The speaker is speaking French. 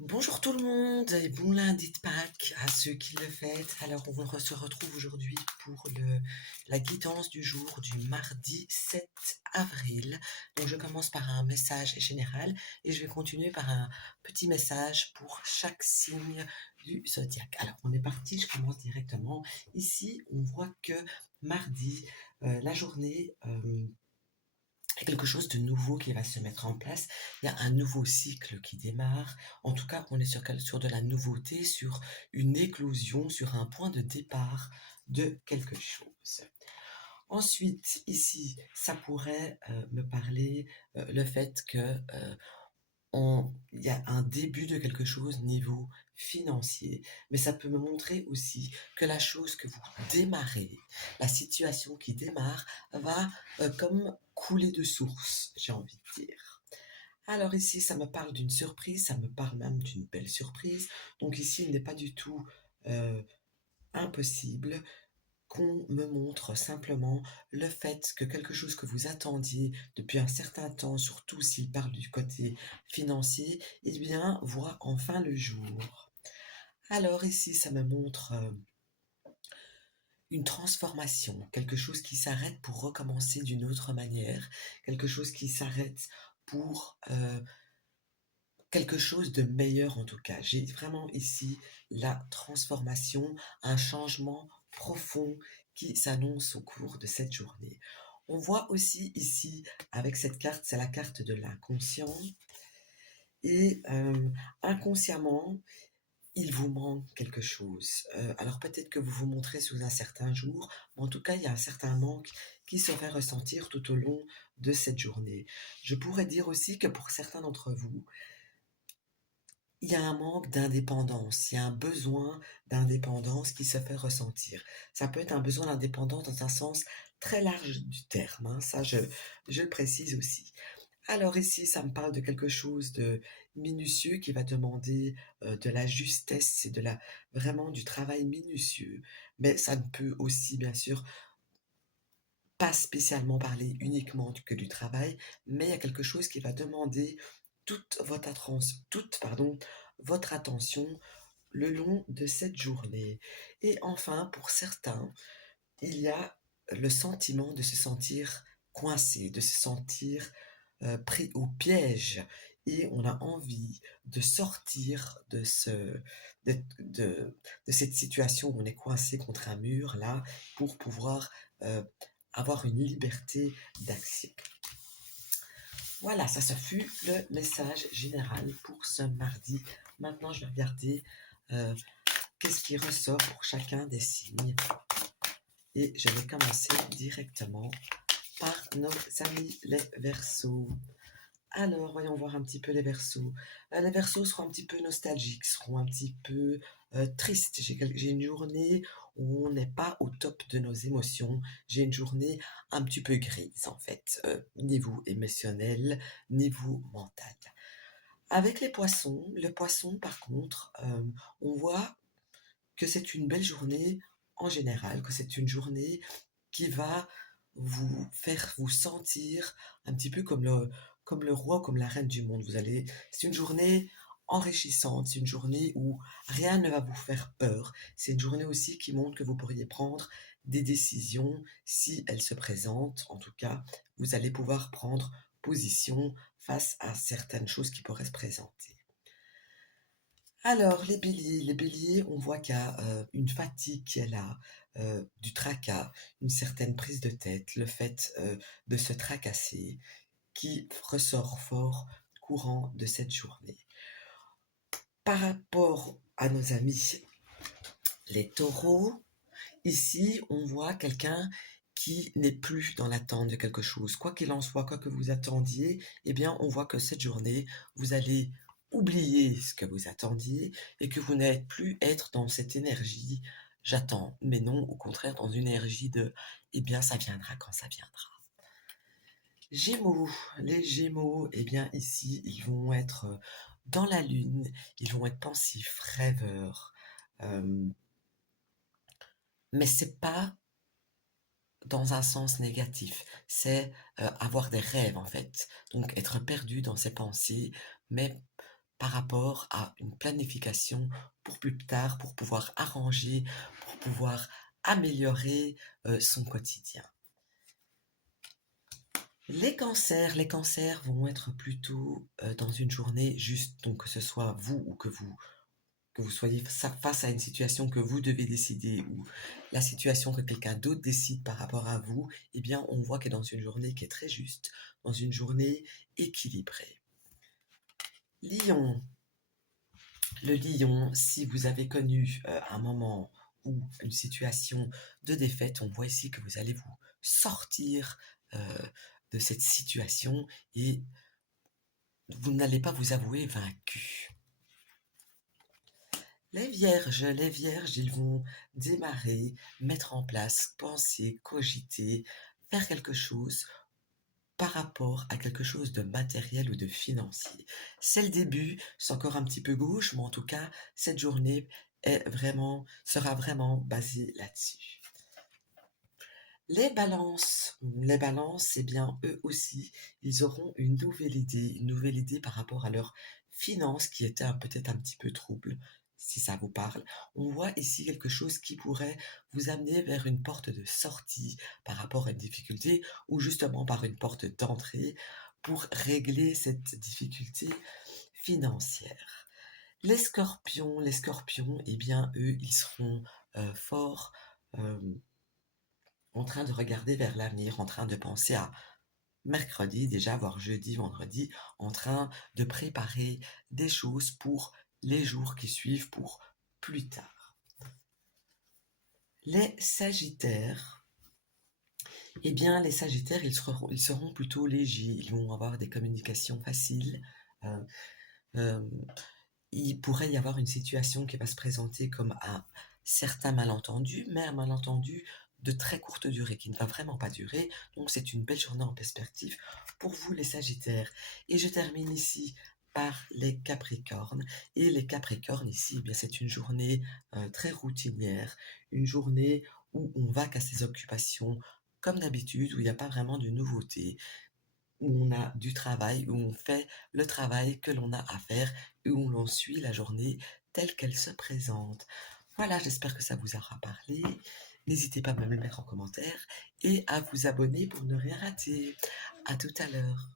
Bonjour tout le monde et bon lundi de Pâques à ceux qui le fêtent. Alors se retrouve aujourd'hui pour la guidance du jour du mardi 7 avril. Donc je commence par un message général et je vais continuer par un petit message pour chaque signe du zodiaque. Alors on est parti, je commence directement. Ici on voit que mardi, la journée il y a quelque chose de nouveau qui va se mettre en place. Il y a un nouveau cycle qui démarre. En tout cas, on est sur de la nouveauté, sur une éclosion, sur un point de départ de quelque chose. Ensuite, ici, ça pourrait me parler le fait que il y a un début de quelque chose niveau financier, mais ça peut me montrer aussi que la chose que vous démarrez, la situation qui démarre, va comme couler de source, j'ai envie de dire. Alors ici, ça me parle d'une surprise, ça me parle même d'une belle surprise. Donc ici, il n'est pas du tout euh, impossible qu'on me montre simplement le fait que quelque chose que vous attendiez depuis un certain temps, surtout s'il parle du côté financier, eh bien, voit enfin le jour. Alors ici, ça me montre une transformation, quelque chose qui s'arrête pour recommencer d'une autre manière, quelque chose qui s'arrête pour quelque chose de meilleur en tout cas. J'ai vraiment ici la transformation, un changement profond qui s'annonce au cours de cette journée. On voit aussi ici, avec cette carte, c'est la carte de l'inconscient. Et inconsciemment, il vous manque quelque chose. Alors peut-être que vous vous montrez sous un certain jour, mais en tout cas, il y a un certain manque qui se fait ressentir tout au long de cette journée. Je pourrais dire aussi que pour certains d'entre vous, il y a un manque d'indépendance, il y a un besoin d'indépendance qui se fait ressentir. Ça peut être un besoin d'indépendance dans un sens très large du terme, hein, ça je le précise aussi. Alors ici, ça me parle de quelque chose de minutieux qui va demander de la justesse et vraiment du travail minutieux. Mais ça ne peut aussi, bien sûr, pas spécialement parler uniquement que du travail, mais il y a quelque chose qui va demander votre attention le long de cette journée. Et enfin, pour certains, il y a le sentiment de se sentir coincé, de se sentir pris au piège. Et on a envie de sortir de cette situation où on est coincé contre un mur, là, pour pouvoir euh, avoir une liberté d'action. Voilà, ça fut le message général pour ce mardi. Maintenant, je vais regarder euh, qu'est-ce qui ressort pour chacun des signes. Et je vais commencer directement par nos amis les Verseaux. Alors, voyons voir un petit peu les Verseaux. Les Verseaux seront un petit peu nostalgiques, seront un petit peu tristes. J'ai une journée où on n'est pas au top de nos émotions. J'ai une journée un petit peu grise, en fait, niveau émotionnel, niveau mental. Avec les poissons, le poisson, par contre, on voit que c'est une belle journée en général, que c'est une journée qui va vous faire vous sentir un petit peu comme le roi, comme la reine du monde. C'est une journée enrichissante, c'est une journée où rien ne va vous faire peur. C'est une journée aussi qui montre que vous pourriez prendre des décisions si elles se présentent. En tout cas, vous allez pouvoir prendre position face à certaines choses qui pourraient se présenter. Alors, les béliers, on voit qu'il y a une fatigue qui est là, du tracas, une certaine prise de tête, le fait de se tracasser, qui ressort fort courant de cette journée. Par rapport à nos amis les taureaux, ici, on voit quelqu'un qui n'est plus dans l'attente de quelque chose. Quoi qu'il en soit, quoi que vous attendiez, eh bien, on voit que cette journée, vous allez oublier ce que vous attendiez et que vous n'allez plus être dans cette énergie j'attends, mais non, au contraire, dans une énergie de eh bien, ça viendra quand ça viendra. Gémeaux, les Gémeaux, eh bien, ici, ils vont être dans la lune, ils vont être pensifs, rêveurs, euh, mais c'est pas dans un sens négatif. C'est avoir des rêves, en fait. Donc, être perdu dans ses pensées, mais par rapport à une planification pour plus tard, pour pouvoir arranger, pour pouvoir améliorer son quotidien. Les cancers vont être plutôt dans une journée juste, donc que ce soit vous ou que vous soyez face à une situation que vous devez décider ou la situation que quelqu'un d'autre décide par rapport à vous, eh bien, on voit que dans une journée qui est très juste, dans une journée équilibrée. Lion. Le lion, si vous avez connu un moment ou une situation de défaite, on voit ici que vous allez vous sortir de cette situation et vous n'allez pas vous avouer vaincu. Les vierges, ils vont démarrer, mettre en place, penser, cogiter, faire quelque chose par rapport à quelque chose de matériel ou de financier. C'est le début, c'est encore un petit peu gauche, mais en tout cas, cette journée sera vraiment basée là-dessus. Les balances, eh bien, eux aussi, ils auront une nouvelle idée par rapport à leurs finances qui était peut-être un petit peu trouble, si ça vous parle. On voit ici quelque chose qui pourrait vous amener vers une porte de sortie par rapport à une difficulté ou justement par une porte d'entrée pour régler cette difficulté financière. Les scorpions, eh bien, eux, ils seront forts en train de regarder vers l'avenir, en train de penser à mercredi, déjà, voire jeudi, vendredi, en train de préparer des choses pour les jours qui suivent, pour plus tard. Les Sagittaires, eh bien, les Sagittaires, ils seront plutôt légers, ils vont avoir des communications faciles. Euh, euh, il pourrait y avoir une situation qui va se présenter comme un certain malentendu, mais un malentendu de très courte durée, qui ne va vraiment pas durer. Donc c'est une belle journée en perspective pour vous les Sagittaires. Et je termine ici par les Capricornes. Et les Capricornes ici, eh bien c'est une journée très routinière, une journée où on va qu'à ses occupations comme d'habitude, où il n'y a pas vraiment de nouveauté, où on a du travail, où on fait le travail que l'on a à faire et où l'on suit la journée telle qu'elle se présente. Voilà, j'espère que ça vous aura parlé. N'hésitez pas à me le mettre en commentaire et à vous abonner pour ne rien rater. À tout à l'heure.